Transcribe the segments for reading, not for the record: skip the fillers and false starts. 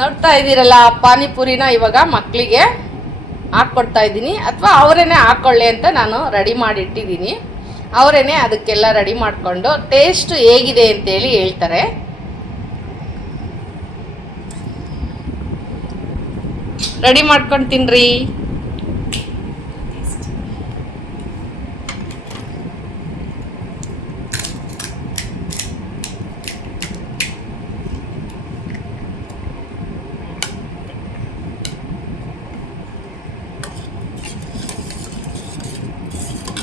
ನೋಡ್ತಾ ಇದ್ದೀರಲ್ಲ ಪಾನಿಪುರಿನ ಇವಾಗ ಮಕ್ಕಳಿಗೆ ಹಾಕ್ಕೊಡ್ತಾ ಇದ್ದೀನಿ, ಅಥವಾ ಅವರೇನೆ ಹಾಕ್ಕೊಳ್ಳಿ ಅಂತ ನಾನು ರೆಡಿ ಮಾಡಿ ಇಟ್ಟಿದ್ದೀನಿ. ಅವರೇನೆ ಅದಕ್ಕೆಲ್ಲ ರೆಡಿ ಮಾಡಿಕೊಂಡು ಟೇಸ್ಟ್ ಹೇಗಿದೆ ಅಂತೇಳಿ ಹೇಳ್ತಾರೆ. ರೆಡಿ ಮಾಡ್ಕೊಂಡು ತಿನ್ರಿ.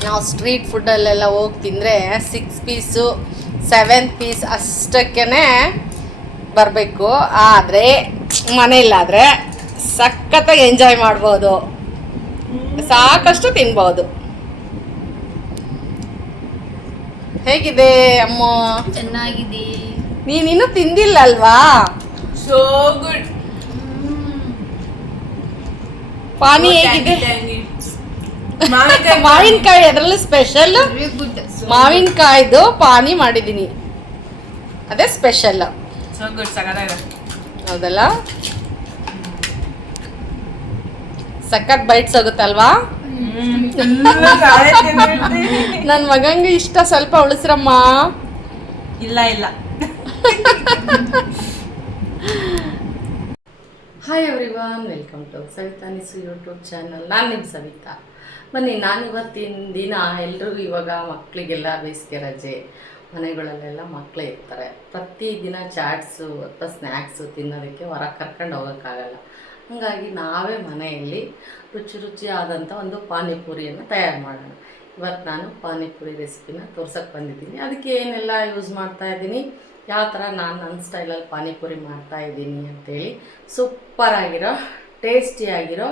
ನಾವು ಸ್ಟ್ರೀಟ್ ಫುಡ್ಡಲ್ಲೆಲ್ಲ ಹೋಗಿ ತಿಂದರೆ 6 ಪೀಸು 7 ಪೀಸ್ ಅಷ್ಟಕ್ಕೇ ಬರಬೇಕು. ಆದರೆ ಮನೆಯಲ್ಲಾದರೆ ಸಖತ್ತಾಗಿ ಎಂಜಾಯ್ ಮಾಡ್ಬೋದು, ಸಾಕಷ್ಟು ತಿನ್ಬೋದು. ಹೇಗಿದೆ ಅಮ್ಮ? ಚೆನ್ನಾಗಿದೆ. ನೀನಿನ್ನೂ ತಿಂದಿಲ್ಲ ಅಲ್ವಾ? So good. ಪಾನಿ ಹೇಗಿದೆ? ಮಾವಿನಕಾಯಿ ಅದರಲ್ಲೂ ಸ್ಪೆಷಲ್ ಮಾವಿನಕಾಯ್ದು ಪಾನಿ ಮಾಡಿದ್ದೀನಿ, ಅದೇ ಸ್ಪೆಷಲ್. ಹೌದಲ್ಲ, ಸಖತ್ ಬೈಟ್ಸ್ ಹೋಗುತ್ತಲ್ವಾ? ನನ್ನ ಮಗಂಗೆ ಇಷ್ಟ, ಸ್ವಲ್ಪ ಉಳಿಸ್ರಮ್ಮ. ಇಲ್ಲ ಇಲ್ಲ. Hi everyone, welcome to Savita Nisu YouTube channel. ನಾನು ನಿಮ್ಮ ಸವಿತಾ. ಬನ್ನಿ, ನಾನು ಇವತ್ತಿನ ದಿನ ಎಲ್ರಿಗೂ ಇವಾಗ ಮಕ್ಕಳಿಗೆಲ್ಲ ಬೇಸಿಗೆ ರಜೆ, ಮನೆಗಳಲ್ಲೆಲ್ಲ ಮಕ್ಕಳೇ ಇರ್ತಾರೆ. ಪ್ರತಿದಿನ ಚಾಟ್ಸು ಅಥವಾ ಸ್ನ್ಯಾಕ್ಸು ತಿನ್ನೋದಕ್ಕೆ ಹೊರಗೆ ಕರ್ಕೊಂಡು ಹೋಗೋಕ್ಕಾಗಲ್ಲ. ಹಾಗಾಗಿ ನಾವೇ ಮನೆಯಲ್ಲಿ ರುಚಿ ರುಚಿಯಾದಂಥ ಒಂದು ಪಾನಿಪುರಿಯನ್ನು ತಯಾರು ಮಾಡೋಣ. ಇವತ್ತು ನಾನು ಪಾನಿಪುರಿ ರೆಸಿಪಿನ ತೋರ್ಸೋಕ್ಕೆ ಬಂದಿದ್ದೀನಿ. ಅದಕ್ಕೆ ಏನೆಲ್ಲ ಯೂಸ್ ಮಾಡ್ತಾಯಿದ್ದೀನಿ, ಯಾವ ಥರ ನಾನು ನನ್ನ ಸ್ಟೈಲಲ್ಲಿ ಪಾನಿಪುರಿ ಮಾಡ್ತಾಯಿದ್ದೀನಿ ಅಂಥೇಳಿ ಸೂಪರಾಗಿರೋ ಟೇಸ್ಟಿಯಾಗಿರೋ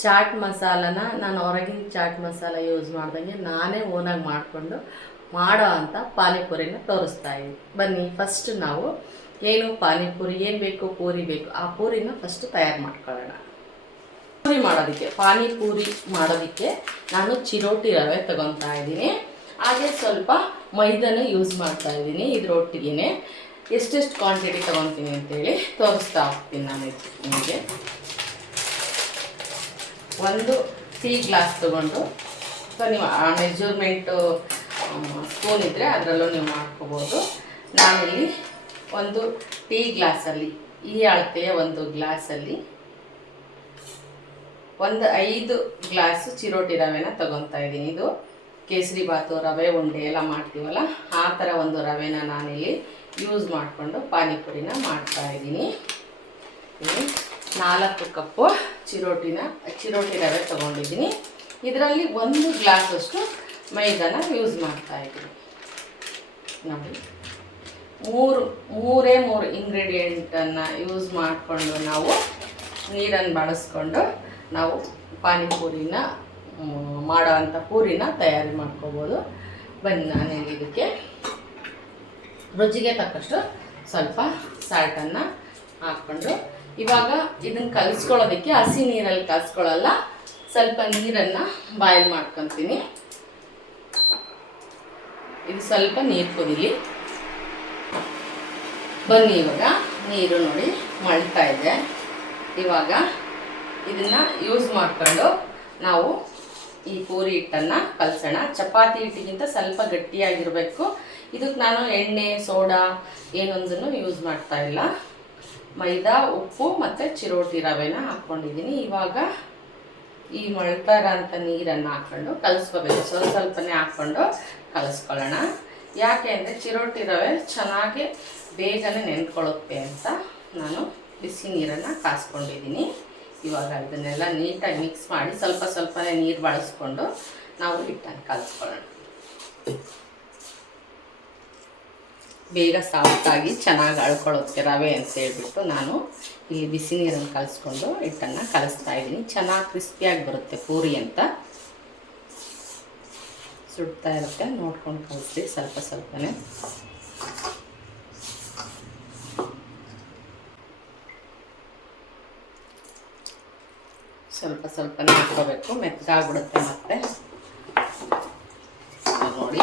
ಚಾಟ್ ಮಸಾಲನ ನಾನು ಹೊರಗಿನ ಚಾಟ್ ಮಸಾಲ ಯೂಸ್ ಮಾಡ್ದಂಗೆ ನಾನೇ ಓನಾಗಿ ಮಾಡಿಕೊಂಡು ಮಾಡೋ ಅಂಥ ಪಾನಿಪುರಿನ ತೋರಿಸ್ತಾ ಇದ್ದೀನಿ. ಬನ್ನಿ, ಫಸ್ಟ್ ನಾವು ಏನು ಪಾನಿಪುರಿ ಏನು ಬೇಕು, ಪೂರಿ ಬೇಕು, ಆ ಪೂರಿನ ಫಸ್ಟ್ ತಯಾರು ಮಾಡ್ಕೊಳ್ಳೋಣ. ಪಾನಿಪುರಿ ಮಾಡೋದಕ್ಕೆ ನಾನು ಚಿರೋಟಿ ರವೆ ತಗೊತಾ ಇದ್ದೀನಿ. ಹಾಗೆ ಸ್ವಲ್ಪ ಮೈದಾನ ಯೂಸ್ ಮಾಡ್ತಾ ಇದ್ದೀನಿ. ಇದ್ರೊಟ್ಟಿಗೆ ಎಷ್ಟೆಷ್ಟು ಕ್ವಾಂಟಿಟಿ ತೊಗೊತೀನಿ ಅಂತೇಳಿ ತೋರಿಸ್ತಾ ಹೋಗ್ತೀನಿ ನಾನು ನಿಮಗೆ. ಒಂದು ಟೀ ಗ್ಲಾಸ್ ತೊಗೊಂಡು, ಅಥವಾ ನೀವು ಮೆಜರ್ಮೆಂಟು ಸ್ಪೂನ್ ಇದ್ದರೆ ಅದರಲ್ಲೂ ನೀವು ಮಾಡ್ಕೋಬೋದು. ನಾನಿಲ್ಲಿ ಒಂದು ಟೀ ಗ್ಲಾಸಲ್ಲಿ, ಈ ಅಳತೆಯ ಒಂದು ಗ್ಲಾಸಲ್ಲಿ ಒಂದು 5 ಗ್ಲಾಸು ಚಿರೋಟಿ ರವೆನ ತೊಗೊತಾ ಇದ್ದೀನಿ. ಇದು ಕೇಸರಿ ಬಾತು ರವೆ ಉಂಡೆ ಎಲ್ಲ ಮಾಡ್ತೀವಲ್ಲ, ಆ ಥರ ಒಂದು ರವೆನ ನಾನಿಲ್ಲಿ ಯೂಸ್ ಮಾಡಿಕೊಂಡು ಪಾನಿಪುರಿನ ಮಾಡ್ತಾಯಿದ್ದೀನಿ. 4 ಕಪ್ಪು ಚಿರೋಟಿ ರವೆ ತೊಗೊಂಡಿದ್ದೀನಿ. ಇದರಲ್ಲಿ 1 ಗ್ಲಾಸಷ್ಟು ಮೈದಾನ ಯೂಸ್ ಮಾಡ್ತಾಯಿದ್ದೀನಿ. ನೋಡಿ, 3 ಇಂಗ್ರೀಡಿಯೆಂಟನ್ನು ಯೂಸ್ ಮಾಡಿಕೊಂಡು ನಾವು ನೀರನ್ನು ಬಳಸ್ಕೊಂಡು ನಾವು ಪಾನಿಪುರಿನ ಮಾಡೋ ಅಂಥ ಪೂರಿನ ತಯಾರಿ ಮಾಡ್ಕೋಬೋದು. ಬನ್ನಿ, ನಾನೇನು ಇದಕ್ಕೆ ರುಚಿಗೆ ತಕ್ಕಷ್ಟು ಸ್ವಲ್ಪ ಸಾಲ್ಟನ್ನು ಹಾಕ್ಕೊಂಡು, ಇವಾಗ ಇದನ್ನು ಕಲಿಸ್ಕೊಳ್ಳೋದಕ್ಕೆ ಹಸಿ ನೀರಲ್ಲಿ ಕಲಿಸ್ಕೊಳ್ಳಲ್ಲ, ಸ್ವಲ್ಪ ನೀರನ್ನು ಬಾಯ್ಲ್ ಮಾಡ್ಕೊತೀನಿ. ಇದು ಸ್ವಲ್ಪ ನೀರು ಕುದೀಲಿ. ಬನ್ನಿ, ಇವಾಗ ನೀರು ನೋಡಿ ಮಳ್ತಾ ಇದೆ. ಇವಾಗ ಇದನ್ನು ಯೂಸ್ ಮಾಡಿಕೊಂಡು ನಾವು ಈ ಪೂರಿ ಹಿಟ್ಟನ್ನು ಕಲಸೋಣ. ಚಪಾತಿ ಹಿಟ್ಟಿಗಿಂತ ಸ್ವಲ್ಪ ಗಟ್ಟಿಯಾಗಿರಬೇಕು. ಇದಕ್ಕೆ ನಾನು ಎಣ್ಣೆ, ಸೋಡಾ ಏನೊಂದನ್ನು ಯೂಸ್ ಮಾಡ್ತಾ ಇಲ್ಲ. ಮೈದಾ, ಉಪ್ಪು ಮತ್ತು ಚಿರೋಟಿ ರವೆನ ಹಾಕ್ಕೊಂಡಿದ್ದೀನಿ. ಇವಾಗ ಈ ಮಳ್ತಾ ಇರೋಂಥ ನೀರನ್ನು ಹಾಕ್ಕೊಂಡು ಕಲಿಸ್ಕೋಬೇಕು. ಸ್ವಲ್ಪನೇ ಹಾಕ್ಕೊಂಡು ಕಲಿಸ್ಕೊಳ್ಳೋಣ. ಯಾಕೆ ಅಂದರೆ ಚಿರೋಟಿ ರವೆ ಚೆನ್ನಾಗಿ ಬೇಗನೆ ನೆನ್ಕೊಳ್ಳುತ್ತೆ ಅಂತ ನಾನು ಬಿಸಿ ನೀರನ್ನು ಕಾಸ್ಕೊಂಡಿದ್ದೀನಿ. ಇವಾಗ ಇದನ್ನೆಲ್ಲ ನೀಟಾಗಿ ಮಿಕ್ಸ್ ಮಾಡಿ ಸ್ವಲ್ಪನೇ ನೀರು ಬಳಸ್ಕೊಂಡು ನಾವು ಹಿಟ್ಟನ್ನು ಕಲಿಸ್ಕೊಳ್ಳೋಣ. ಬೇಗ ಸಾಫ್ಟಾಗಿ ಚೆನ್ನಾಗಿ ಅಳ್ಕೊಳ್ಳೋಕ್ಕೆ ರವೆ ಅಂತ ಹೇಳ್ಬಿಟ್ಟು ನಾನು ಇಲ್ಲಿ ಬಿಸಿ ನೀರನ್ನು ಕಲಿಸ್ಕೊಂಡು ಹಿಟ್ಟನ್ನು ಕಲಿಸ್ತಾ ಇದ್ದೀನಿ. ಚೆನ್ನಾಗಿ ಕ್ರಿಸ್ಪಿಯಾಗಿ ಬರುತ್ತೆ ಪೂರಿ ಅಂತ. ಸುಡ್ತಾ ಇರುತ್ತೆ, ನೋಡ್ಕೊಂಡು ಕಲಿಸಿ ಸ್ವಲ್ಪನೇ. ಸ್ವಲ್ಪನೇ ಹಾಕ್ಕೋಬೇಕು, ಮೆತ್ತಗಾಗ್ಬಿಡುತ್ತೆ ಮತ್ತೆ. ನೋಡಿ,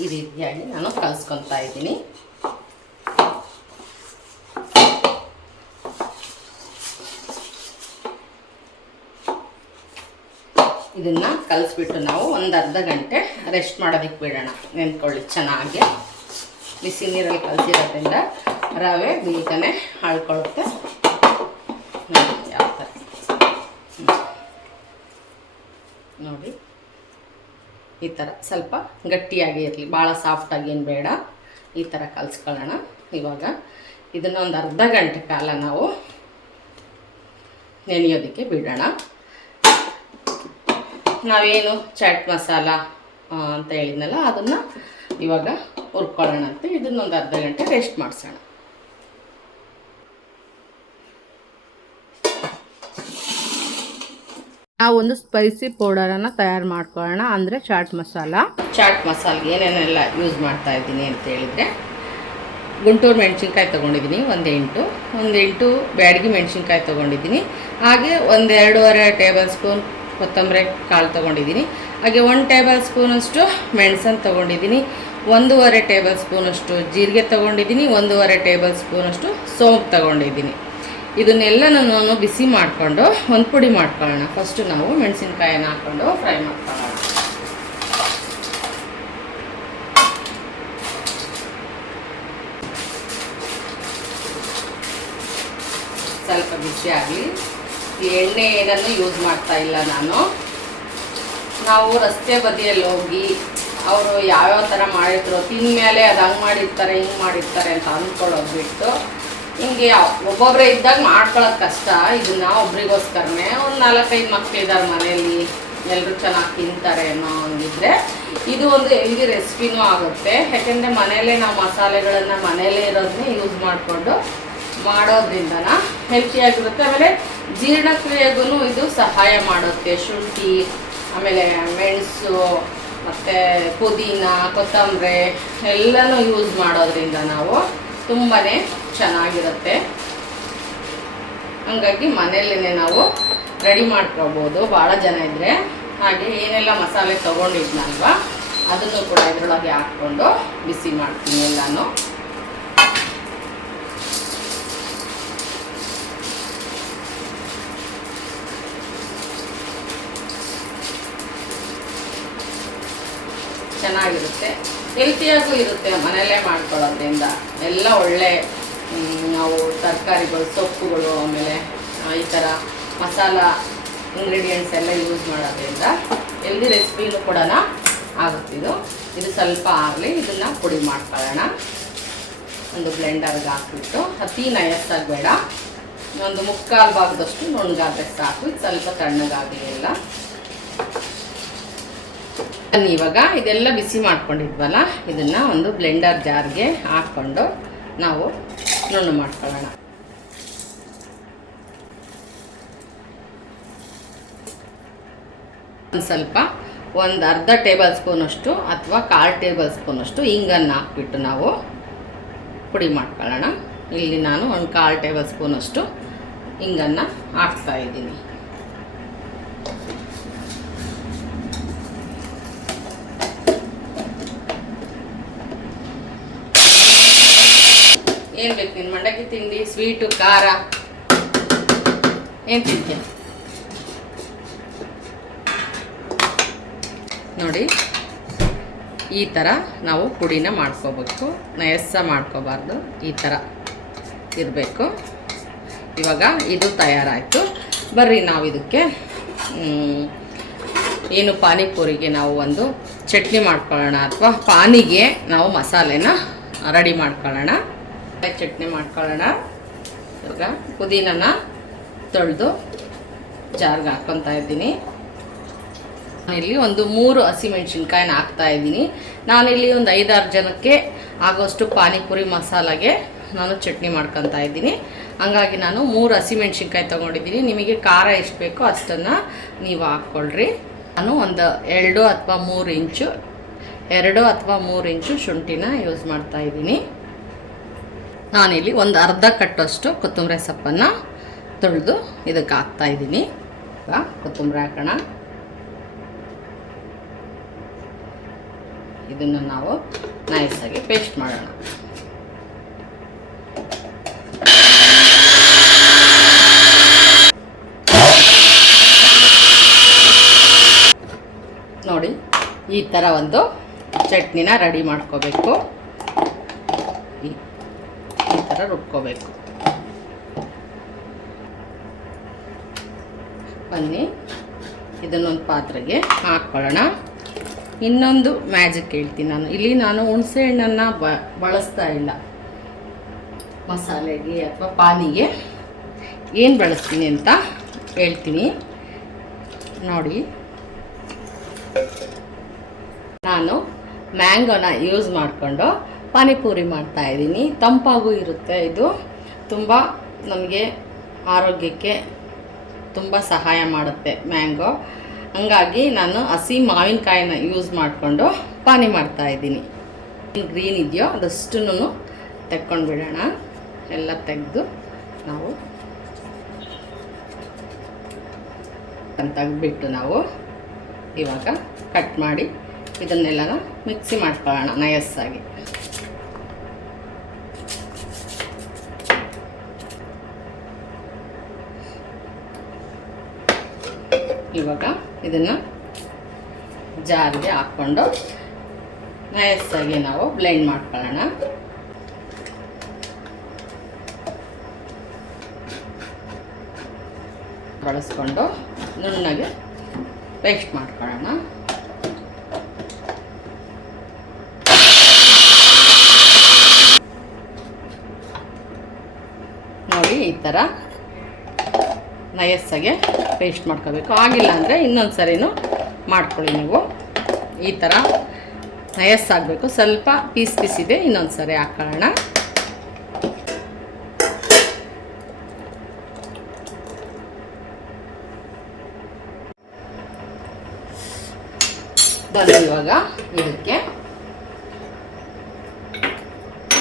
ಈ ರೀತಿಯಾಗಿ ನಾನು ಕಲಿಸ್ಕೊತಾ ಇದ್ದೀನಿ. ಇದನ್ನು ಕಲಿಸ್ಬಿಟ್ಟು ನಾವು ಒಂದು ಅರ್ಧ ಗಂಟೆ ರೆಸ್ಟ್ ಮಾಡೋದಕ್ಕೆ ಬಿಡೋಣ. ನೆನ್ಕೊಳ್ಳಿ ಚೆನ್ನಾಗಿ. ಬಿಸಿ ನೀರಲ್ಲಿ ಕಲಿಸಿರೋದ್ರಿಂದ ರವೆ ಬೇಗನೆ ಹಾಳ್ಕೊಳ್ಳುತ್ತೆ. ಯಾವ ಥರ ನೋಡಿ, ಈ ಥರ ಸ್ವಲ್ಪ ಗಟ್ಟಿಯಾಗಿ ಇರಲಿ, ಭಾಳ ಸಾಫ್ಟಾಗಿ ಏನು ಬೇಡ. ಈ ಥರ ಕಲಿಸ್ಕೊಳ್ಳೋಣ. ಇವಾಗ ಇದನ್ನು ಒಂದು ಅರ್ಧ ಗಂಟೆ ಕಾಲ ನಾವು ನೆನೆಯೋದಕ್ಕೆ ಬಿಡೋಣ. ನಾವೇನು ಚಾಟ್ ಮಸಾಲ ಅಂತ ಹೇಳಿದ್ನಲ್ಲ, ಅದನ್ನು ಇವಾಗ ಹುರ್ಕೊಳ್ಳೋಣ ಅಂತ ಇದನ್ನೊಂದು ಅರ್ಧ ಗಂಟೆ ರೆಸ್ಟ್ ಮಾಡಿಸೋಣ. ನಾವೊಂದು ಸ್ಪೈಸಿ ಪೌಡರನ್ನು ತಯಾರು ಮಾಡ್ಕೊಳ್ಳೋಣ, ಅಂದರೆ ಚಾಟ್ ಮಸಾಲೆಗೆ ಏನೇನೆಲ್ಲ ಯೂಸ್ ಮಾಡ್ತಾ ಇದ್ದೀನಿ ಅಂತ ಹೇಳಿದರೆ, ಗುಂಟೂರು ಮೆಣಸಿನ್ಕಾಯಿ ತೊಗೊಂಡಿದ್ದೀನಿ ಒಂದು 8 ಬ್ಯಾಡಗಿ ಮೆಣಸಿನ್ಕಾಯಿ ತೊಗೊಂಡಿದ್ದೀನಿ. ಹಾಗೆ 1-2.5 ಟೇಬಲ್ ಸ್ಪೂನ್ ಕೊತ್ತಂಬರಿ ಕಾಳು ತೊಗೊಂಡಿದ್ದೀನಿ. ಹಾಗೆ 1 ಟೇಬಲ್ ಸ್ಪೂನಷ್ಟು ಮೆಣಸನ್ನು ತೊಗೊಂಡಿದ್ದೀನಿ. 1.5 ಟೇಬಲ್ ಸ್ಪೂನಷ್ಟು ಜೀರಿಗೆ ತೊಗೊಂಡಿದ್ದೀನಿ. 1.5 ಟೇಬಲ್ ಸ್ಪೂನಷ್ಟು ಸೋಂಪು ತೊಗೊಂಡಿದ್ದೀನಿ. ಇದನ್ನೆಲ್ಲನೂ ನಾನು ಬಿಸಿ ಮಾಡಿಕೊಂಡು ಒಂದು ಪುಡಿ ಮಾಡ್ಕೊಳ್ಳೋಣ. ಫಸ್ಟು ನಾವು ಮೆಣಸಿನ್ಕಾಯನ್ನು ಹಾಕ್ಕೊಂಡು ಫ್ರೈ ಮಾಡ್ಕೊಳ್ಳೋಣ. ಸ್ವಲ್ಪ ಬಿಸಿ ಆಗಲಿ. ಈ ಎಣ್ಣೆ ಏನನ್ನು ಯೂಸ್ ಮಾಡ್ತಾ ಇಲ್ಲ ನಾನು. ನಾವು ರಸ್ತೆ ಬದಿಯಲ್ಲಿ ಹೋಗಿ ಅವರು ಯಾವ್ಯಾವ ಥರ ಮಾಡಿರ್ತಾರೋ, ತಿಂದಮೇಲೆ ಅದು ಹಂಗೆ ಮಾಡಿರ್ತಾರೆ ಹಿಂಗೆ ಮಾಡಿರ್ತಾರೆ ಅಂತ ಅಂದ್ಕೊಳ್ಳೋದು ಬಿಟ್ಟು, ಹಿಂಗೆ ಒಬ್ಬೊಬ್ಬರೇ ಇದ್ದಾಗ ಮಾಡ್ಕೊಳ್ಳೋದು ಕಷ್ಟ. ಇದನ್ನು ಒಬ್ರಿಗೋಸ್ಕರನೇ ಒಂದು 4-5 ಮಕ್ಕಳಿದ್ದಾರೆ ಮನೆಯಲ್ಲಿ, ಎಲ್ಲರೂ ಚೆನ್ನಾಗಿ ತಿಂತಾರೆ ಅನ್ನೋ ಹಂಗಿದ್ರೆ ಇದು ಒಂದು ಹೆಲ್ದಿ ರೆಸಿಪಿನೂ ಆಗುತ್ತೆ. ಯಾಕೆಂದರೆ ಮನೆಯಲ್ಲೇ ನಾವು ಮಸಾಲೆಗಳನ್ನು ಮನೆಯಲ್ಲೇ ಇರೋದನ್ನೇ ಯೂಸ್ ಮಾಡಿಕೊಂಡು ಮಾಡೋದ್ರಿಂದನ ಹೆಲ್ತಿಯಾಗಿರುತ್ತೆ. ಆಮೇಲೆ ಜೀರ್ಣಕ್ರಿಯೆಗೂ ಇದು ಸಹಾಯ ಮಾಡುತ್ತೆ. ಶುಂಠಿ, ಆಮೇಲೆ ಮೆಣಸು, ಮತ್ತು ಪುದೀನ, ಕೊತ್ತಂಬರಿ ಎಲ್ಲನೂ ಯೂಸ್ ಮಾಡೋದ್ರಿಂದ ನಾವು ತುಂಬಾ ಚೆನ್ನಾಗಿರುತ್ತೆ. ಹಾಗಾಗಿ ಮನೆಯಲ್ಲೇ ನಾವು ರೆಡಿ ಮಾಡ್ಕೊಳ್ಬೋದು ಭಾಳ ಜನ ಇದ್ದರೆ. ಹಾಗೆ ಏನೆಲ್ಲ ಮಸಾಲೆ ತೊಗೊಂಡಿದ್ನಲ್ವ ಅದನ್ನು ಕೂಡ ಇದರೊಳಗೆ ಹಾಕ್ಕೊಂಡು ಬಿಸಿ ಮಾಡ್ತೀನಿ ಎಲ್ಲನೂ. ಚೆನ್ನಾಗಿರುತ್ತೆ, ಹೆಲ್ತಿಯಾಗೂ ಇರುತ್ತೆ. ಮನೆಯಲ್ಲೇ ಮಾಡ್ಕೊಳ್ಳೋದ್ರಿಂದ ಎಲ್ಲ ಒಳ್ಳೆ ನಾವು ತರಕಾರಿಗಳು, ಸೊಪ್ಪುಗಳು, ಆಮೇಲೆ ಈ ಥರ ಮಸಾಲ ಇಂಗ್ರೀಡಿಯೆಂಟ್ಸ್ ಎಲ್ಲ ಯೂಸ್ ಮಾಡೋದ್ರಿಂದ ಹೆಲ್ದಿ ರೆಸಿಪಿನೂ ಕೂಡ ಆಗುತ್ತಿದ್ದು. ಇದು ಸ್ವಲ್ಪ ಆಗಲಿ, ಇದನ್ನು ಪುಡಿ ಮಾಡ್ಕೊಳ್ಳೋಣ. ಒಂದು ಬ್ಲೆಂಡರ್ಗೆ ಹಾಕ್ಬಿಟ್ಟು, ಅತಿ ನಯಸ್ಸಾಗಬೇಡ, ಒಂದು 3/4 ಭಾಗದಷ್ಟು ನುಣ್ಣಗಾದ್ರೆ ಸಾಕು. ಇದು ಸ್ವಲ್ಪ ತಣ್ಣಗಾಗಲಿ ಎಲ್ಲ. ಇವಾಗ ಇದೆಲ್ಲ ಬಿಸಿ ಮಾಡ್ಕೊಂಡಿದ್ವಲ್ಲ, ಇದನ್ನು ಒಂದು ಬ್ಲೆಂಡರ್ ಜಾರ್ಗೆ ಹಾಕ್ಕೊಂಡು ನಾವು ನುಣ್ಣು ಮಾಡ್ಕೊಳ್ಳೋಣ. ಒಂದು ಸ್ವಲ್ಪ ಒಂದು ಅರ್ಧ ಟೇಬಲ್ ಸ್ಪೂನಷ್ಟು ಅಥವಾ 1/4 ಟೇಬಲ್ ಸ್ಪೂನಷ್ಟು ಹಿಂಗನ್ನು ಹಾಕ್ಬಿಟ್ಟು ನಾವು ಪುಡಿ ಮಾಡ್ಕೊಳ್ಳೋಣ. ಇಲ್ಲಿ ನಾನು ಒಂದು 1/4 ಟೇಬಲ್ ಸ್ಪೂನಷ್ಟು ಹಿಂಗನ್ನು ಹಾಕ್ತಾಯಿದ್ದೀನಿ. ಏನು ಬೇಕು ನೀನು? ಮಂಡಕ್ಕಿ ತಿಂಡಿ, ಸ್ವೀಟು, ಖಾರ ಏನು ತಿಂತೀಯ ನೋಡಿ. ಈ ಥರ ನಾವು ಪುಡಿನ ಮಾಡ್ಕೋಬೇಕು, ನಯಸ್ಸ ಮಾಡ್ಕೋಬಾರ್ದು, ಈ ಥರ ಇರಬೇಕು. ಇವಾಗ ಇದು ತಯಾರಾಯಿತು. ಬರ್ರಿ ನಾವು ಇದಕ್ಕೆ ಏನು ಪಾನಿಪುರಿಗೆ ನಾವು ಒಂದು ಚಟ್ನಿ ಮಾಡ್ಕೊಳ್ಳೋಣ, ಅಥವಾ ಪಾನಿಗೆ ನಾವು ಮಸಾಲೆನ ರೆಡಿ ಮಾಡ್ಕೊಳ್ಳೋಣ. ಚಟ್ನಿ ಮಾಡ್ಕೊಳ್ಳೋಣ. ಇವಾಗ ಪುದೀನನ ತೊಳೆದು ಜಾರ್ಗೆ ಹಾಕ್ಕೊತಾ ಇದ್ದೀನಿ. ಇಲ್ಲಿ ಒಂದು 3 ಹಸಿಮೆಣ್ಸಿನ್ಕಾಯಿನ ಹಾಕ್ತಾಯಿದ್ದೀನಿ. ನಾನಿಲ್ಲಿ ಒಂದು 5-6 ಜನಕ್ಕೆ ಆಗೋಷ್ಟು ಪಾನಿಪುರಿ ಮಸಾಲೆಗೆ ನಾನು ಚಟ್ನಿ ಮಾಡ್ಕೊತಾ ಇದ್ದೀನಿ. ಹಂಗಾಗಿ ನಾನು 3 ಹಸಿಮೆಣ್ಸಿನ್ಕಾಯಿ ತೊಗೊಂಡಿದ್ದೀನಿ. ನಿಮಗೆ ಖಾರ ಎಷ್ಟು ಬೇಕೋ ಅಷ್ಟನ್ನು ನೀವು ಹಾಕ್ಕೊಳ್ರಿ. ನಾನು ಒಂದು 2 ಅಥವಾ 3 ಇಂಚು ಶುಂಠಿನ ಯೂಸ್ ಮಾಡ್ತಾಯಿದ್ದೀನಿ. ನಾನಿಲ್ಲಿ ಒಂದು ಅರ್ಧ ಕಟ್ಟಷ್ಟು ಕೊತ್ತಂಬರಿ ಸೊಪ್ಪನ್ನು ತೊಳೆದು ಇದಕ್ಕೆ ಹಾಕ್ತಾಯಿದ್ದೀನಿ. ಕೊತ್ತಂಬರಿ ಹಾಕೋಣ. ಇದನ್ನು ನಾವು ನೈಸಾಗಿ ಪೇಸ್ಟ್ ಮಾಡೋಣ. ಈ ಥರ ಒಂದು ಚಟ್ನಿನ ರೆಡಿ ಮಾಡ್ಕೋಬೇಕು. ಈ ಥರ ರುಬ್ಕೋಬೇಕು. ಬನ್ನಿ ಇದನ್ನೊಂದು ಪಾತ್ರೆಗೆ ಹಾಕ್ಕೊಳ್ಳೋಣ. ಇನ್ನೊಂದು ಮ್ಯಾಜಿಕ್ ಹೇಳ್ತೀನಿ ನಾನು. ಇಲ್ಲಿ ನಾನು ಹುಣಸೆ ಹಣ್ಣನ್ನು ಬಳಸ್ತಾ ಇಲ್ಲ. ಮಸಾಲೆಗೆ ಅಥವಾ ಪಾನಿಗೆ ಏನು ಬಳಸ್ತೀನಿ ಅಂತ ಹೇಳ್ತೀನಿ ನೋಡಿ. ನಾನು ಮ್ಯಾಂಗೋನ ಯೂಸ್ ಮಾಡಿಕೊಂಡು ಪಾನಿಪೂರಿ ಮಾಡ್ತಾಯಿದ್ದೀನಿ. ತಂಪಾಗೂ ಇರುತ್ತೆ. ಇದು ತುಂಬ ನಮಗೆ ಆರೋಗ್ಯಕ್ಕೆ ತುಂಬ ಸಹಾಯ ಮಾಡುತ್ತೆ ಮ್ಯಾಂಗೋ. ಹಂಗಾಗಿ ನಾನು ಹಸಿ ಮಾವಿನಕಾಯಿನ ಯೂಸ್ ಮಾಡಿಕೊಂಡು ಪಾನಿ ಮಾಡ್ತಾಯಿದ್ದೀನಿ. ಗ್ರೀನ್ ಇದೆಯೋ ಅದಷ್ಟನ್ನು ತೆಕ್ಕೊಂಡು ಬಿಡೋಣ. ಎಲ್ಲ ತೆಗೆದು ನಾವು ತೆಗೆದ್ಬಿಟ್ಟು ನಾವು ಇವಾಗ ಕಟ್ ಮಾಡಿ ಇದನ್ನೆಲ್ಲ ಮಿಕ್ಸಿ ಮಾಡ್ಕೊಳ್ಳೋಣ ನಯಸ್ಸಾಗಿ. ಇವಾಗ ಇದನ್ನು ಜಾರಿಗೆ ಹಾಕ್ಕೊಂಡು ನಯಸ್ಸಾಗಿ ನಾವು ಬ್ಲೆಂಡ್ ಮಾಡ್ಕೊಳ್ಳೋಣ. ಬಳಸ್ಕೊಂಡು ನುಣ್ಣಗೆ ಪೇಸ್ಟ್ ಮಾಡ್ಕೊಳ್ಳೋಣ. ನೋಡಿ ಈ ಥರ ನಯಸ್ಸಾಗೆ ಪೇಸ್ಟ್ ಮಾಡ್ಕೋಬೇಕು. ಆಗಿಲ್ಲ ಅಂದರೆ ಇನ್ನೊಂದು ಸರಿನೂ ಮಾಡ್ಕೊಳ್ಳಿ ನೀವು. ಈ ಥರ ನಯಸ್ಸಾಗಬೇಕು. ಸ್ವಲ್ಪ ಪೀಸ್ ಇದೆ, ಇನ್ನೊಂದು ಸರಿ ಹಾಕ್ಕೊಳ್ಳೋಣ. ಇವಾಗ ಇದಕ್ಕೆ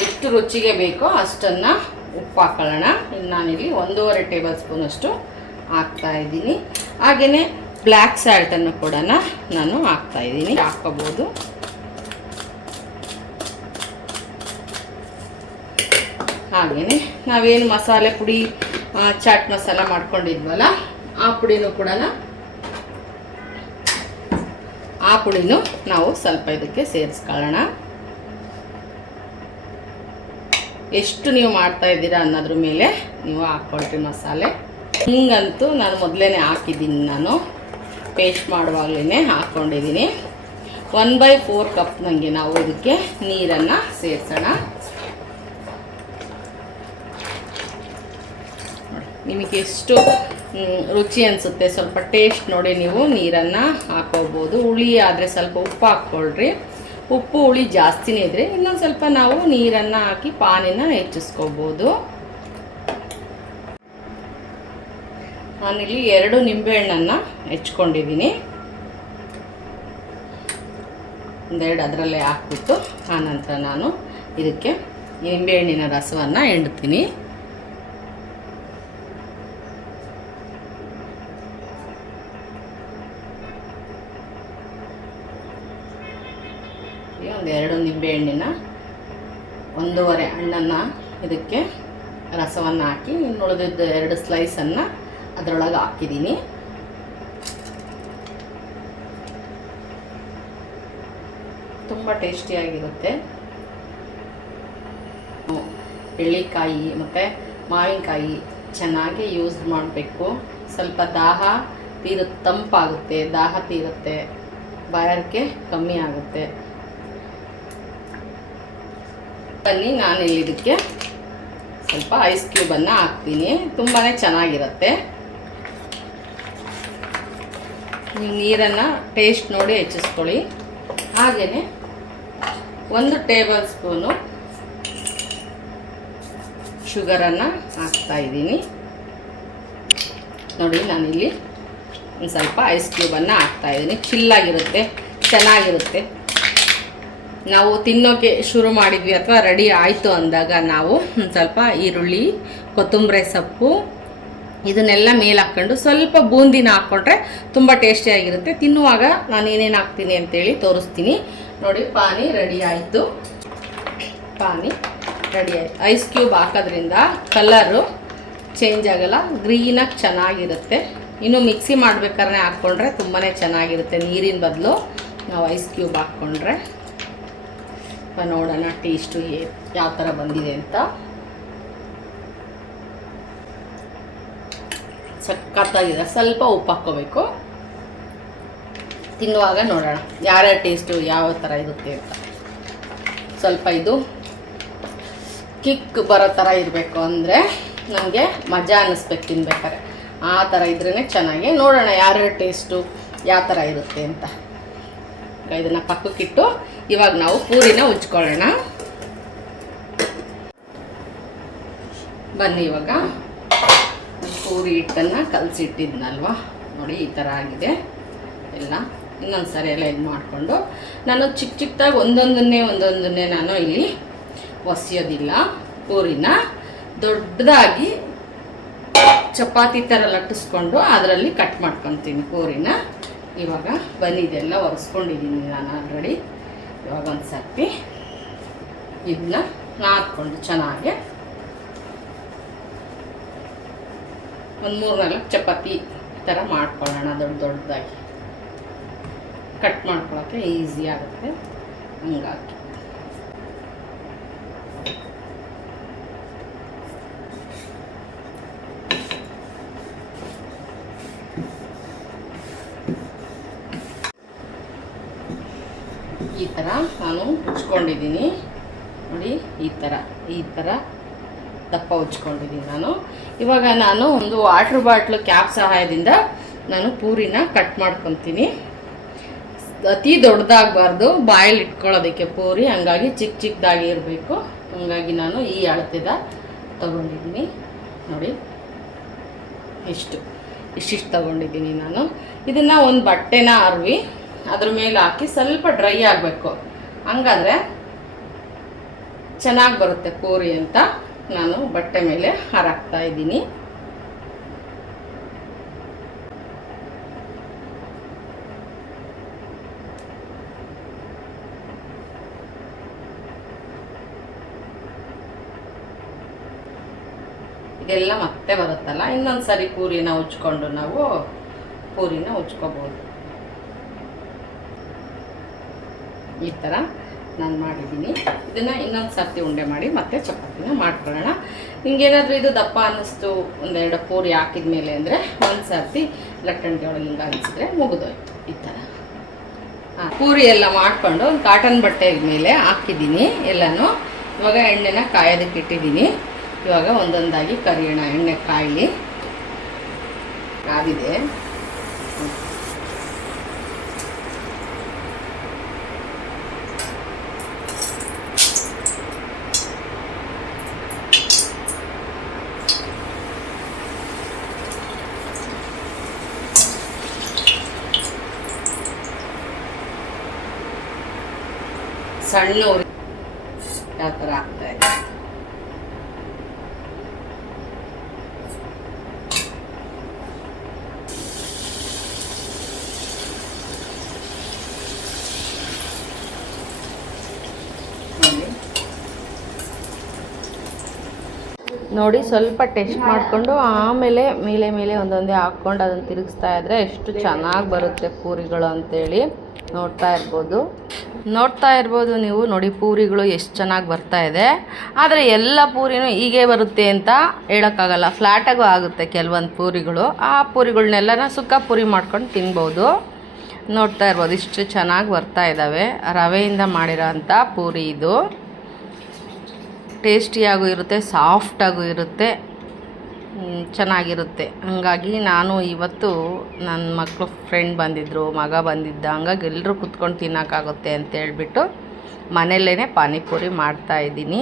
ಎಷ್ಟು ರುಚಿಗೆ ಬೇಕೋ ಅಷ್ಟನ್ನು ಉಪ್ಪು ಹಾಕೊಳ್ಳೋಣ. ಇನ್ನು ನಾನಿಲ್ಲಿ 1.5 ಟೇಬಲ್ ಸ್ಪೂನಷ್ಟು ಹಾಕ್ತಾಯಿದ್ದೀನಿ. ಹಾಗೆಯೇ ಬ್ಲ್ಯಾಕ್ ಸಾಲ್ಟನ್ನು ಕೂಡ ನಾನು ಹಾಕ್ತಾಯಿದ್ದೀನಿ. ಹಾಕ್ಕೋಬೋದು. ಹಾಗೆಯೇ ನಾವೇನು ಮಸಾಲೆ ಪುಡಿ ಚಾಟ್ ಮಸಾಲ ಮಾಡ್ಕೊಂಡಿದ್ವಲ್ಲ ಆ ಪುಡಿನೂ ಕೂಡ ನಾವು ಸ್ವಲ್ಪ ಇದಕ್ಕೆ ಸೇರಿಸ್ಕೊಳ್ಳೋಣ. ಎಷ್ಟು ನೀವು ಮಾಡ್ತಾ ಇದ್ದೀರಾ ಅನ್ನೋದ್ರ ಮೇಲೆ ನೀವು ಹಾಕ್ಕೊಳ್ರಿ ಮಸಾಲೆ. ಹಿಂಗಂತೂ ನಾನು ಮೊದಲೇ ಹಾಕಿದ್ದೀನಿ. ನಾನು ಪೇಸ್ಟ್ ಮಾಡುವಾಗಲೇ ಹಾಕ್ಕೊಂಡಿದ್ದೀನಿ. 1/4 ಕಪ್ ನನಗೆ ನಾವು ಇದಕ್ಕೆ ನೀರನ್ನು ಸೇರಿಸೋಣ. ನಿಮಗೆ ಎಷ್ಟು ರುಚಿ ಅನಿಸುತ್ತೆ ಸ್ವಲ್ಪ ಟೇಸ್ಟ್ ನೋಡಿ ನೀವು ನೀರನ್ನು ಹಾಕೋಬೋದು. ಹುಳಿ ಆದರೆ ಸ್ವಲ್ಪ ಉಪ್ಪು ಹಾಕ್ಕೊಳ್ರಿ. ಉಪ್ಪು ಹುಳಿ ಜಾಸ್ತಿನೇ ಇದ್ದರೆ ಇನ್ನೊಂದು ಸ್ವಲ್ಪ ನಾವು ನೀರನ್ನು ಹಾಕಿ ಪಾನಿನ ಹೆಚ್ಚಿಸ್ಕೋಬೋದು. ನಾನಿಲ್ಲಿ 2 ನಿಂಬೆಹಣ್ಣನ್ನು ಹೆಚ್ಕೊಂಡಿದ್ದೀನಿ. ಒಂದೆರಡು ಅದರಲ್ಲೇ ಹಾಕ್ಬಿಟ್ಟು ಆನಂತರ ನಾನು ಇದಕ್ಕೆ ನಿಂಬೆಹಣ್ಣಿನ ರಸವನ್ನು ಹಿಂಡ್ತೀನಿ. ಒಂದು 2 ನಿಂಬೆಹಣ್ಣಿನ 1.5 ಹಣ್ಣನ್ನು ಇದಕ್ಕೆ ರಸವನ್ನು ಹಾಕಿ ಇನ್ನು ಉಳಿದಿದ್ದ 2 ಸ್ಲೈಸನ್ನು ಅದರೊಳಗೆ ಹಾಕಿದ್ದೀನಿ. ತುಂಬ ಟೇಸ್ಟಿಯಾಗಿರುತ್ತೆ. ಎಳ್ಳಿಕಾಯಿ ಮತ್ತು ಮಾವಿನಕಾಯಿ ಚೆನ್ನಾಗಿ ಯೂಸ್ ಮಾಡಬೇಕು. ಸ್ವಲ್ಪ ತಂಪಾಗುತ್ತೆ, ದಾಹ ತೀರುತ್ತೆ, ಬಾಯಾರಿಕೆ ಕಮ್ಮಿ ಆಗುತ್ತೆ. ಬನ್ನಿ ನಾನಿಲ್ಲಿ ಇದಕ್ಕೆ ಸ್ವಲ್ಪ ಐಸ್ ಕ್ಯೂಬನ್ನು ಹಾಕ್ತೀನಿ. ತುಂಬಾ ಚೆನ್ನಾಗಿರುತ್ತೆ. ನೀವು ನೀರನ್ನು ಟೇಸ್ಟ್ ನೋಡಿ ಹೆಚ್ಚಿಸ್ಕೊಳ್ಳಿ. ಹಾಗೆಯೇ 1 ಟೇಬಲ್ ಸ್ಪೂನು ಶುಗರನ್ನು ಹಾಕ್ತಾಯಿದ್ದೀನಿ. ನೋಡಿ ನಾನಿಲ್ಲಿ ಒಂದು ಸ್ವಲ್ಪ ಐಸ್ ಕ್ಯೂಬನ್ನು ಹಾಕ್ತಾಯಿದ್ದೀನಿ. ಚಿಲ್ಲಾಗಿರುತ್ತೆ, ಚೆನ್ನಾಗಿರುತ್ತೆ. ನಾವು ತಿನ್ನೋಕ್ಕೆ ಶುರು ಮಾಡಿದ್ವಿ ಅಥವಾ ರೆಡಿ ಆಯಿತು ಅಂದಾಗ ನಾವು ಸ್ವಲ್ಪ ಈರುಳ್ಳಿ, ಕೊತ್ತಂಬರಿ ಸೊಪ್ಪು ಇದನ್ನೆಲ್ಲ ಮೇಲೆ ಹಾಕ್ಕೊಂಡು ಸ್ವಲ್ಪ ಬೂಂದಿನ ಹಾಕ್ಕೊಂಡ್ರೆ ತುಂಬ ಟೇಸ್ಟಿಯಾಗಿರುತ್ತೆ. ತಿನ್ನುವಾಗ ನಾನು ಏನೇನು ಹಾಕ್ತೀನಿ ಅಂತೇಳಿ ತೋರಿಸ್ತೀನಿ ನೋಡಿ. ಪಾನಿ ರೆಡಿ ಆಯಿತು. ಐಸ್ ಕ್ಯೂಬ್ ಹಾಕೋದ್ರಿಂದ ಕಲರು ಚೇಂಜ್ ಆಗೋಲ್ಲ, ಗ್ರೀನಾಗಿ ಚೆನ್ನಾಗಿರುತ್ತೆ. ಇನ್ನು ಮಿಕ್ಸಿ ಮಾಡಬೇಕಾದ್ರೆ ಹಾಕ್ಕೊಂಡ್ರೆ ತುಂಬಾ ಚೆನ್ನಾಗಿರುತ್ತೆ. ನೀರಿನ ಬದಲು ನಾವು ಐಸ್ ಕ್ಯೂಬ್ ಹಾಕ್ಕೊಂಡ್ರೆ ನೋಡೋಣ ಟೇಸ್ಟು ಯಾವ ಥರ ಬಂದಿದೆ ಅಂತ. ಸಖತ್ತಾಗಿದೆ. ಸ್ವಲ್ಪ ಉಪ್ಪು ಹಾಕ್ಕೋಬೇಕು. ತಿನ್ನುವಾಗ ನೋಡೋಣ ಯಾರ್ಯಾರ ಟೇಸ್ಟು ಯಾವ ಥರ ಇರುತ್ತೆ ಅಂತ. ಸ್ವಲ್ಪ ಇದು ಕಿಕ್ ಬರೋ ಥರ ಇರಬೇಕು, ಅಂದರೆ ನಮಗೆ ಮಜಾ ಅನ್ನಿಸ್ಬೇಕು ತಿನ್ಬೇಕಾದ್ರೆ. ಆ ಥರ ಇದ್ರೇ ಚೆನ್ನಾಗಿ. ನೋಡೋಣ ಯಾರ್ಯಾರ ಟೇಸ್ಟು ಯಾವ ಥರ ಇರುತ್ತೆ ಅಂತ. ಇದನ್ನು ಪಕ್ಕಕ್ಕಿಟ್ಟು ಇವಾಗ ನಾವು ಪೂರಿನ ಉಜ್ಕೊಳ್ಳೋಣ. ಬನ್ನಿ, ಇವಾಗ ಪೂರಿ ಹಿಟ್ಟನ್ನು ಕಲಸಿಟ್ಟಿದ್ನಲ್ವ, ನೋಡಿ ಈ ಥರ ಆಗಿದೆ ಎಲ್ಲ. ಇನ್ನೊಂದು ಸರಿ ಎಲ್ಲ ಇದು ಮಾಡಿಕೊಂಡು ನಾನು ಚಿಕ್ಕದಾಗಿ ಒಂದೊಂದನ್ನೇ ನಾನು ಇಲ್ಲಿ ಒಸೆಯೋದಿಲ್ಲ. ಪೂರಿನ ದೊಡ್ಡದಾಗಿ ಚಪಾತಿ ಥರ ಲಟ್ಟಿಸ್ಕೊಂಡು ಅದರಲ್ಲಿ ಕಟ್ ಮಾಡ್ಕೊತೀನಿ ಪೂರಿನ. ಇವಾಗ ಬನ್ನಿದೆಲ್ಲ ಒರೆಸ್ಕೊಂಡಿದ್ದೀನಿ ನಾನು ಆಲ್ರೆಡಿ. ಇವಾಗ ಒಂದು ಸರ್ತಿ ಇದನ್ನ ನಾದ್ಕೊಂಡು ಚೆನ್ನಾಗಿ ಒಂದು 3-4 ಚಪಾತಿ ಥರ ಮಾಡ್ಕೊಳ್ಳೋಣ. ದೊಡ್ಡದಾಗಿ ಕಟ್ ಮಾಡ್ಕೊಳ್ಳೋಕ್ಕೆ ಈಸಿ ಆಗುತ್ತೆ. ಹಂಗಾಗಿ ಈ ಥರ ನಾನು ಉಜ್ಕೊಂಡಿದ್ದೀನಿ ನೋಡಿ. ಈ ಥರ ದಪ್ಪ ಉಜ್ಕೊಂಡಿದ್ದೀನಿ ನಾನು. ಇವಾಗ ನಾನು ಒಂದು ವಾಟ್ರ್ ಬಾಟ್ಲು ಕ್ಯಾಪ್ ಸಹಾಯದಿಂದ ನಾನು ಪೂರಿನ ಕಟ್ ಮಾಡ್ಕೊತೀನಿ. ಅತಿ ದೊಡ್ಡದಾಗಬಾರ್ದು, ಬಾಯಲ್ಲಿ ಇಟ್ಕೊಳ್ಳೋದಕ್ಕೆ ಪೂರಿ. ಹಂಗಾಗಿ ಚಿಕ್ಕದಾಗಿ ಇರಬೇಕು. ಹಂಗಾಗಿ ನಾನು ಈ ಅಳತೆದ ತಗೊಂಡಿದ್ದೀನಿ ನೋಡಿ. ಇಷ್ಟಿಷ್ಟು ತಗೊಂಡಿದ್ದೀನಿ ನಾನು. ಇದನ್ನು ಒಂದು ಬಟ್ಟೆನ ಅರ್ವಿ ಅದ್ರ ಮೇಲೆ ಹಾಕಿ ಸ್ವಲ್ಪ ಡ್ರೈ ಆಗಬೇಕು. ಹಂಗಾದ್ರೆ ಚೆನ್ನಾಗಿ ಬರುತ್ತೆ ಪೂರಿ ಅಂತ ನಾನು ಬಟ್ಟೆ ಮೇಲೆ ಹಾರಾಕ್ತಾ ಇದ್ದೀನಿ. ಇದೆಲ್ಲ ಮತ್ತೆ ಬರುತ್ತಲ್ಲ, ಇನ್ನೊಂದು ಸರಿ ಪೂರಿನ ಉಜ್ಕೊಂಡು ನಾವು ಪೂರಿನ ಉಜ್ಕೋಬೋದು. ಈ ಥರ ನಾನು ಮಾಡಿದ್ದೀನಿ. ಇದನ್ನು ಇನ್ನೊಂದು ಸರ್ತಿ ಉಂಡೆ ಮಾಡಿ ಮತ್ತೆ ಚಪಾತಿನ ಮಾಡ್ಕೊಳ್ಳೋಣ. ನಿಮಗೇನಾದರೂ ಇದು ದಪ್ಪ ಅನ್ನಿಸ್ತು, 1-2 ಪೂರಿ ಹಾಕಿದ ಮೇಲೆ ಅಂದರೆ ಒಂದು ಸರ್ತಿ ಲಟ್ಟಣಿಗೆ ಒಳಗೆ ಹಿಂಗೆ ಅನಿಸಿದ್ರೆ ಮುಗಿದೋಯ್ತು. ಈ ಥರ ಪೂರಿ ಎಲ್ಲ ಮಾಡಿಕೊಂಡು ಒಂದು ಕಾಟನ್ ಬಟ್ಟೆ ಮೇಲೆ ಹಾಕಿದ್ದೀನಿ ಎಲ್ಲನೂ. ಇವಾಗ ಎಣ್ಣೆನ ಕಾಯೋದಕ್ಕೆ ಇಟ್ಟಿದ್ದೀನಿ. ಇವಾಗ ಒಂದೊಂದಾಗಿ ಕರಿಯೋಣ. ಎಣ್ಣೆ ಕಾಯಲಿ. ಕಾದಿದೆ. ಸಣ್ಣ ಉರಿ ಯಾವ ಥರ ಆಗ್ತಾ ಇದೆ. ನೋಡಿ, ಸ್ವಲ್ಪ ಟೆಸ್ಟ್ ಮಾಡಿಕೊಂಡು ಆಮೇಲೆ ಮೇಲೆ ಒಂದೊಂದೇ ಹಾಕ್ಕೊಂಡು ಅದನ್ನು ತಿರುಗಿಸ್ತಾ ಇದ್ದರೆ ಎಷ್ಟು ಚೆನ್ನಾಗಿ ಬರುತ್ತೆ ಪೂರಿಗಳು ಅಂತೇಳಿ ನೋಡ್ತಾ ಇರ್ಬೋದು ನೀವು. ನೋಡಿ ಪೂರಿಗಳು ಎಷ್ಟು ಚೆನ್ನಾಗಿ ಬರ್ತಾ ಇದೆ. ಆದರೆ ಎಲ್ಲ ಪೂರಿನೂ ಹೀಗೆ ಬರುತ್ತೆ ಅಂತ ಹೇಳೋಕ್ಕಾಗಲ್ಲ. ಫ್ಲ್ಯಾಟಾಗೂ ಆಗುತ್ತೆ ಕೆಲವೊಂದು ಪೂರಿಗಳು. ಆ ಪೂರಿಗಳನ್ನೆಲ್ಲ ಸುಕ್ಕ ಪೂರಿ ಮಾಡ್ಕೊಂಡು ತಿನ್ಬೋದು. ನೋಡ್ತಾ ಇರ್ಬೋದು ಇಷ್ಟು ಚೆನ್ನಾಗಿ ಬರ್ತಾ ಇದ್ದಾವೆ. ರವೆಯಿಂದ ಮಾಡಿರೋ ಅಂಥ ಪೂರಿ ಇದು. ಟೇಸ್ಟಿಯಾಗೂ ಇರುತ್ತೆ, ಸಾಫ್ಟಾಗೂ ಇರುತ್ತೆ, ಚೆನ್ನಾಗಿರುತ್ತೆ. ಹಾಗಾಗಿ ನಾನು ಇವತ್ತು ನನ್ನ ಮಕ್ಕಳು ಫ್ರೆಂಡ್ ಬಂದಿದ್ದರು, ಮಗ ಬಂದಿದ್ದ. ಹಂಗಾಗಿ ಎಲ್ಲರೂ ಕುತ್ಕೊಂಡು ತಿನ್ನೋಕ್ಕಾಗುತ್ತೆ ಅಂತೇಳ್ಬಿಟ್ಟು ಮನೆಯಲ್ಲೇ ಪಾನಿಪುರಿ ಮಾಡ್ತಾಯಿದ್ದೀನಿ.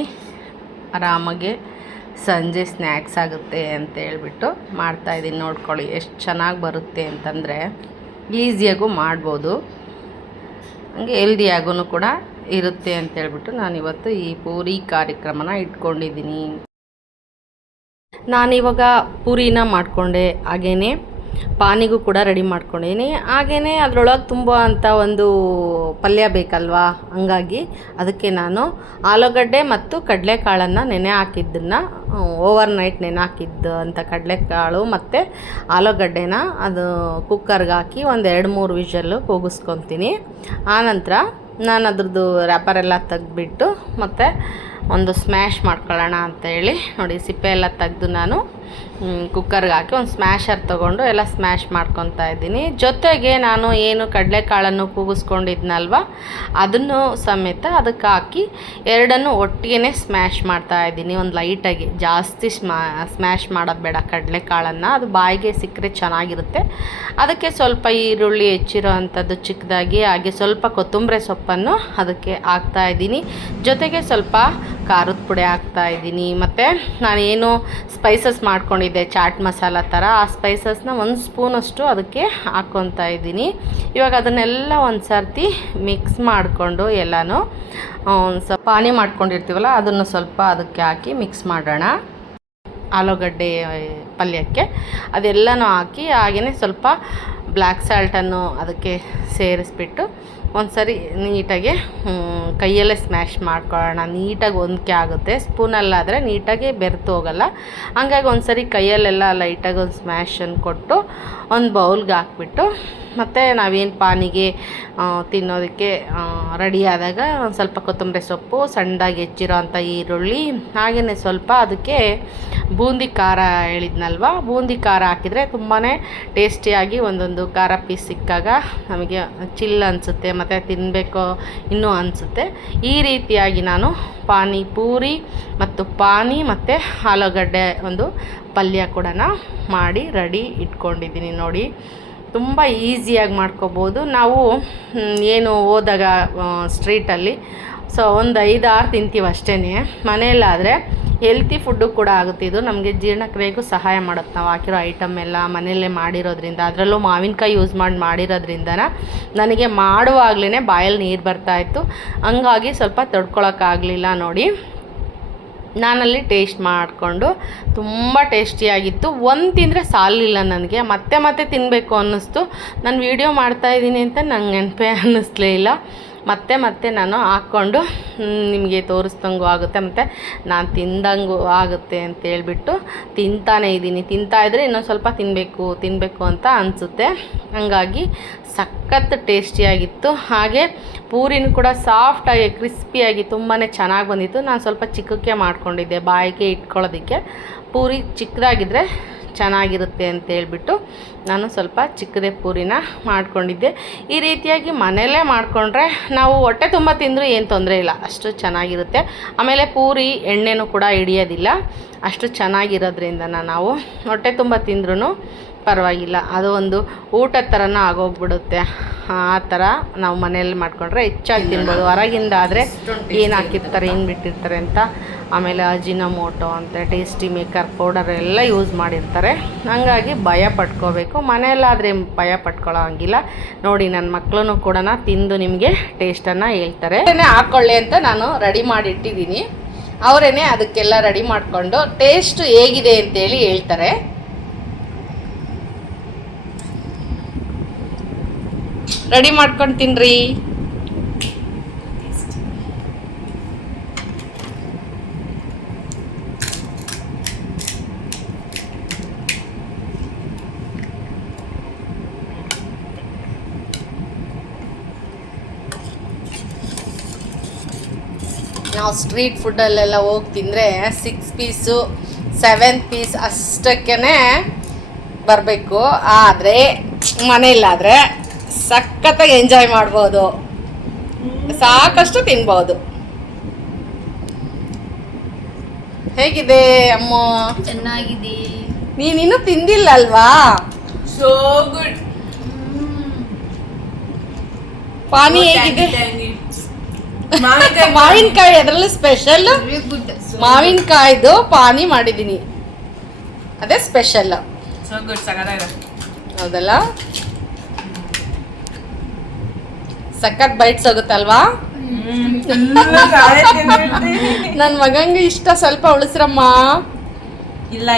ಆರಾಮಾಗಿ ಸಂಜೆ ಸ್ನ್ಯಾಕ್ಸ್ ಆಗುತ್ತೆ ಅಂತೇಳ್ಬಿಟ್ಟು ಮಾಡ್ತಾಯಿದ್ದೀನಿ. ನೋಡ್ಕೊಳ್ಳಿ ಎಷ್ಟು ಚೆನ್ನಾಗಿ ಬರುತ್ತೆ ಅಂತಂದರೆ ಈಸಿಯಾಗೂ ಮಾಡ್ಬೋದು, ಹಂಗೆ ಹೆಲ್ದಿಯಾಗೂ ಕೂಡ ಇರುತ್ತೆ ಅಂತೇಳ್ಬಿಟ್ಟು ನಾನಿವತ್ತು ಈ ಪೂರಿ ಕಾರ್ಯಕ್ರಮನ ಇಟ್ಕೊಂಡಿದ್ದೀನಿ. ನಾನಿವಾಗ ಪೂರಿನ ಮಾಡಿಕೊಂಡೆ. ಹಾಗೆಯೇ ಪಾನಿಗೂ ಕೂಡ ರೆಡಿ ಮಾಡ್ಕೊಂಡಿದ್ದೀನಿ. ಹಾಗೆಯೇ ಅದರೊಳಗೆ ತುಂಬ ಅಂತ ಒಂದು ಪಲ್ಯ ಬೇಕಲ್ವಾ, ಹಂಗಾಗಿ ಅದಕ್ಕೆ ನಾನು ಆಲೂಗಡ್ಡೆ ಮತ್ತು ಕಡಲೆಕಾಳನ್ನು ನೆನೆ ಹಾಕಿದ್ದನ್ನು ಓವರ್ ನೈಟ್ ನೆನೆ ಹಾಕಿದ್ದು ಅಂತ ಕಡಲೆಕಾಳು ಮತ್ತು ಆಲೂಗಡ್ಡೆನ ಅದು ಕುಕ್ಕರ್ಗೆ ಹಾಕಿ ಒಂದು 2-3 ವಿಷಲ್ಲು ಕೂಗಿಸ್ಕೊತೀನಿ. ಆನಂತರ ನಾನು ಅದ್ರದ್ದು ರ್ಯಾಪರೆಲ್ಲ ತೆಗೆದ್ಬಿಟ್ಟು ಮತ್ತು ಒಂದು ಸ್ಮ್ಯಾಶ್ ಮಾಡ್ಕೊಳ್ಳೋಣ ಅಂತೇಳಿ ನೋಡಿ ಸಿಪ್ಪೆ ಎಲ್ಲ ತೆಗೆದು ನಾನು ಕುಕ್ಕರ್ಗೆ ಹಾಕಿ ಒಂದು ಸ್ಮ್ಯಾಶರ್ ತೊಗೊಂಡು ಎಲ್ಲ ಸ್ಮ್ಯಾಶ್ ಮಾಡ್ಕೊತಾ ಇದ್ದೀನಿ. ಜೊತೆಗೆ ನಾನು ಏನು ಕಡಲೆಕಾಳನ್ನು ಕೂಗಿಸ್ಕೊಂಡಿದ್ನಲ್ವ ಅದನ್ನು ಸಮೇತ ಅದಕ್ಕೆ ಹಾಕಿ ಎರಡನ್ನು ಒಟ್ಟಿಗೆ ಸ್ಮ್ಯಾಶ್ ಮಾಡ್ತಾ ಇದ್ದೀನಿ. ಒಂದು ಲೈಟಾಗಿ, ಜಾಸ್ತಿ ಸ್ಮ್ಯಾಶ್ ಮಾಡೋದು ಬೇಡ ಕಡಲೆಕಾಳನ್ನು, ಅದು ಬಾಯಿಗೆ ಸಿಕ್ಕರೆ ಚೆನ್ನಾಗಿರುತ್ತೆ. ಅದಕ್ಕೆ ಸ್ವಲ್ಪ ಈರುಳ್ಳಿ ಹೆಚ್ಚಿರೋ ಅಂಥದ್ದು ಚಿಕ್ಕದಾಗಿ, ಹಾಗೆ ಸ್ವಲ್ಪ ಕೊತ್ತಂಬರಿ ಸೊಪ್ಪನ್ನು ಅದಕ್ಕೆ ಹಾಕ್ತಾಯಿದ್ದೀನಿ. ಜೊತೆಗೆ ಸ್ವಲ್ಪ ಖಾರದ ಪುಡಿ ಹಾಕ್ತಾಯಿದ್ದೀನಿ. ಮತ್ತು ನಾನೇನು ಸ್ಪೈಸಸ್ ಮಾಡ್ಕೊಂಡಿದ್ದೆ ಚಾಟ್ ಮಸಾಲ ಥರ, ಆ ಸ್ಪೈಸಸ್ನ 1 ಸ್ಪೂನಷ್ಟು ಅದಕ್ಕೆ ಹಾಕ್ಕೊತಾ ಇದ್ದೀನಿ. ಇವಾಗ ಅದನ್ನೆಲ್ಲ ಒಂದು ಸರ್ತಿ ಮಿಕ್ಸ್ ಮಾಡಿಕೊಂಡು ಎಲ್ಲನೂ ಸ್ವಲ್ಪ ಪಾನಿ ಮಾಡ್ಕೊಂಡಿರ್ತೀವಲ್ಲ ಅದನ್ನು ಸ್ವಲ್ಪ ಅದಕ್ಕೆ ಹಾಕಿ ಮಿಕ್ಸ್ ಮಾಡೋಣ. ಆಲೂಗಡ್ಡೆ ಪಲ್ಯಕ್ಕೆ ಅದೆಲ್ಲನೂ ಹಾಕಿ ಹಾಗೆಯೇ ಸ್ವಲ್ಪ ಬ್ಲ್ಯಾಕ್ ಸಾಲ್ಟನ್ನು ಅದಕ್ಕೆ ಸೇರಿಸ್ಬಿಟ್ಟು ಒಂದು ಸರಿ ನೀಟಾಗಿ ಕೈಯಲ್ಲೇ ಸ್ಮ್ಯಾಶ್ ಮಾಡ್ಕೊಳ್ಳೋಣ. ನೀಟಾಗಿ ಹೊಂದ್ಕೆ ಆಗುತ್ತೆ. ಸ್ಪೂನಲ್ಲಾದರೆ ನೀಟಾಗಿ ಬೆರೆತು ಹೋಗಲ್ಲ. ಹಂಗಾಗಿ ಒಂದು ಸರಿ ಕೈಯಲ್ಲೆಲ್ಲ ಲೈಟಾಗಿ ಒಂದು ಸ್ಮ್ಯಾಶನ್ನು ಕೊಟ್ಟು ಒಂದು ಬೌಲ್ಗೆ ಹಾಕ್ಬಿಟ್ಟು ಮತ್ತು ನಾವೇನು ಪಾನಿಗೆ ತಿನ್ನೋದಕ್ಕೆ ರೆಡಿ ಆದಾಗ ಒಂದು ಸ್ವಲ್ಪ ಕೊತ್ತಂಬರಿ ಸೊಪ್ಪು, ಸಣ್ಣದಾಗಿ ಹೆಚ್ಚಿರೋ ಅಂಥ ಈರುಳ್ಳಿ, ಹಾಗೆಯೇ ಸ್ವಲ್ಪ ಅದಕ್ಕೆ ಬೂಂದಿ ಖಾರ ಹೇಳಿದ್ನಲ್ವ, ಬೂಂದಿ ಖಾರ ಹಾಕಿದರೆ ತುಂಬಾ ಟೇಸ್ಟಿಯಾಗಿ ಒಂದೊಂದು ಖಾರ ಪೀಸ್ ಸಿಕ್ಕಾಗ ನಮಗೆ ಚಿಲ್ ಅನಿಸುತ್ತೆ ಮತ್ತು ತಿನ್ನಬೇಕು ಇನ್ನೂ ಅನಿಸುತ್ತೆ. ಈ ರೀತಿಯಾಗಿ ನಾನು ಪಾನಿಪೂರಿ ಮತ್ತು ಪಾನಿ ಮತ್ತು ಆಲೂಗಡ್ಡೆ ಒಂದು ಪಲ್ಯ ಕೂಡ ಮಾಡಿ ರೆಡಿ ಇಟ್ಕೊಂಡಿದ್ದೀನಿ ನೋಡಿ. ತುಂಬ ಈಸಿಯಾಗಿ ಮಾಡ್ಕೋಬೋದು. ನಾವು ಏನು ಹೋದಾಗ ಸ್ಟ್ರೀಟಲ್ಲಿ ಒಂದು 5-6 ತಿಂತೀವಿ ಅಷ್ಟೇ. ಮನೆಯಲ್ಲಾದರೆ ಹೆಲ್ತಿ ಫುಡ್ಡು ಕೂಡ ಆಗುತ್ತೆ. ಇದು ನಮಗೆ ಜೀರ್ಣಕ್ರಿಯೆಗೂ ಸಹಾಯ ಮಾಡುತ್ತೆ. ನಾವು ಹಾಕಿರೋ ಐಟಮ್ ಎಲ್ಲ ಮನೆಯಲ್ಲೇ ಮಾಡಿರೋದ್ರಿಂದ, ಅದರಲ್ಲೂ ಮಾವಿನಕಾಯಿ ಯೂಸ್ ಮಾಡಿರೋದ್ರಿಂದ ನನಗೆ ಮಾಡುವಾಗಲೇ ಬಾಯಲ್ಲಿ ನೀರು ಬರ್ತಾಯಿತ್ತು. ಹಂಗಾಗಿ ಸ್ವಲ್ಪ ತಡ್ಕೊಳಕ್ಕಾಗಲಿಲ್ಲ ನೋಡಿ. ನಾನಲ್ಲಿ ಟೇಸ್ಟ್ ಮಾಡಿಕೊಂಡು ತುಂಬ ಟೇಸ್ಟಿಯಾಗಿತ್ತು. ಒಂದು ತಿಂದರೆ ಸಾಲಿಲ್ಲ ನನಗೆ, ಮತ್ತೆ ಮತ್ತೆ ತಿನ್ನಬೇಕು ಅನ್ನಿಸ್ತು. ನಾನು ವೀಡಿಯೋ ಮಾಡ್ತಾಯಿದ್ದೀನಿ ಅಂತ ನಂಗೆ ನೆನಪೇ ಅನ್ನಿಸ್ಲೇ ಇಲ್ಲ. ಮತ್ತೆ ನಾನು ಹಾಕ್ಕೊಂಡು ನಿಮಗೆ ತೋರಿಸ್ದಂಗೂ ಆಗುತ್ತೆ ಮತ್ತು ನಾನು ತಿಂದಂಗೂ ಆಗುತ್ತೆ ಅಂತೇಳ್ಬಿಟ್ಟು ತಿಂತಾನೇ ಇದ್ದೀನಿ. ತಿಂತಾಯಿದ್ರೆ ಇನ್ನೊಂದು ಸ್ವಲ್ಪ ತಿನ್ನಬೇಕು ಅಂತ ಅನಿಸುತ್ತೆ. ಹಾಗಾಗಿ ಸಖತ್ ಟೇಸ್ಟಿಯಾಗಿತ್ತು. ಹಾಗೆ ಪೂರಿನೂ ಕೂಡ ಸಾಫ್ಟಾಗಿ ಕ್ರಿಸ್ಪಿಯಾಗಿ ತುಂಬಾ ಚೆನ್ನಾಗಿ ಬಂದಿತ್ತು. ನಾನು ಸ್ವಲ್ಪ ಚಿಕ್ಕಕ್ಕೆ ಮಾಡ್ಕೊಂಡಿದ್ದೆ ಬಾಯಿಗೆ ಇಟ್ಕೊಳ್ಳೋದಕ್ಕೆ. ಪೂರಿ ಚಿಕ್ಕದಾಗಿದ್ದರೆ ಚೆನ್ನಾಗಿರುತ್ತೆ ಅಂತೇಳ್ಬಿಟ್ಟು ನಾನು ಸ್ವಲ್ಪ ಚಿಕ್ಕದೇ ಪೂರಿನ ಮಾಡ್ಕೊಂಡಿದ್ದೆ. ಈ ರೀತಿಯಾಗಿ ಮನೆಯಲ್ಲೇ ಮಾಡಿಕೊಂಡ್ರೆ ನಾವು ಹೊಟ್ಟೆ ತುಂಬ ತಿಂದರೂ ಏನು ತೊಂದರೆ ಇಲ್ಲ, ಅಷ್ಟು ಚೆನ್ನಾಗಿರುತ್ತೆ. ಆಮೇಲೆ ಪೂರಿ ಎಣ್ಣೆನೂ ಕೂಡ ಹಿಡಿಯೋದಿಲ್ಲ, ಅಷ್ಟು ಚೆನ್ನಾಗಿರೋದ್ರಿಂದ ನಾವು ಹೊಟ್ಟೆ ತುಂಬ ತಿಂದ್ರೂ ಪರವಾಗಿಲ್ಲ. ಅದು ಒಂದು ಊಟದ ಥರನೂ ಆಗೋಗ್ಬಿಡುತ್ತೆ. ಆ ಥರ ನಾವು ಮನೆಯಲ್ಲಿ ಮಾಡಿಕೊಂಡ್ರೆ ಹೆಚ್ಚಾಗಿ ತಿನ್ಬೋದು. ಹೊರಗಿಂದ ಆದರೆ ಏನು ಹಾಕಿರ್ತಾರೆ, ಏನು ಬಿಟ್ಟಿರ್ತಾರೆ ಅಂತ, ಆಮೇಲೆ ಅಜಿನೋಮೋಟೊ ಅಂತ ಟೇಸ್ಟಿ ಮೇಕರ್ ಪೌಡರ್ ಎಲ್ಲ ಯೂಸ್ ಮಾಡಿರ್ತಾರೆ. ಹಾಗಾಗಿ ಭಯ ಪಟ್ಕೋಬೇಕು. ಮನೆಯಲ್ಲಾದರೆ ಭಯ ಪಟ್ಕೊಳ್ಳೋ ಹಂಗಿಲ್ಲ ನೋಡಿ. ನನ್ನ ಮಕ್ಕಳೂ ಕೂಡ ತಿಂದು ನಿಮಗೆ ಟೇಸ್ಟನ್ನು ಹೇಳ್ತಾರೆ. ಹಾಕ್ಕೊಳ್ಳಿ ಅಂತ ನಾನು ರೆಡಿ ಮಾಡಿ ಇಟ್ಟಿದ್ದೀನಿ. ಅವರೇ ಅದಕ್ಕೆಲ್ಲ ರೆಡಿ ಮಾಡಿಕೊಂಡು ಟೇಸ್ಟ್ ಹೇಗಿದೆ ಅಂತೇಳಿ ಹೇಳ್ತಾರೆ. ರೆಡಿ ಮಾಡ್ಕೊಂಡು ತಿನ್ರಿ. ನಾವು ಸ್ಟ್ರೀಟ್ ಫುಡ್ಡಲ್ಲೆಲ್ಲ ಹೋಗಿ ತಿಂದರೆ 6 ಪೀಸು 7 ಪೀಸ್ ಅಷ್ಟಕ್ಕೇ ಬರಬೇಕು. ಆದರೆ ಮನೆಯಲ್ಲಾದರೆ ಸಖತ್ತಾಗಿ ಎಂಜಾಯ್ ಮಾಡ್ಬೋದು, ಸಾಕಷ್ಟು ತಿನ್ಬೋದು. ಹೇಗಿದೆ ಅಮ್ಮ? ಚೆನ್ನಾಗಿದೆ. ನೀನಿನ್ನೂ ತಿಂದಿಲ್ಲ ಅಲ್ವಾ? So good. ಪಾನಿ ಹೇಗಿದೆ? ಮಾವಿನಕಾಯಿ ಅದರಲ್ಲೂ ಸ್ಪೆಷಲ್ ಮಾವಿನಕಾಯ್ದು ಪಾನಿ ಮಾಡಿದ್ದೀನಿ, ಅದೇ ಸ್ಪೆಷಲ್. ಹೌದಲ್ಲ? ಸಖತ್ ಬೈಟ್ಸ್ ಹೋಗುತ್ತಲ್ವಾ? ನನ್ನ ಮಗಂಗೆ ಇಷ್ಟ, ಸ್ವಲ್ಪ ಉಳಿಸ್ರಮ್ಮ. ಇಲ್ಲ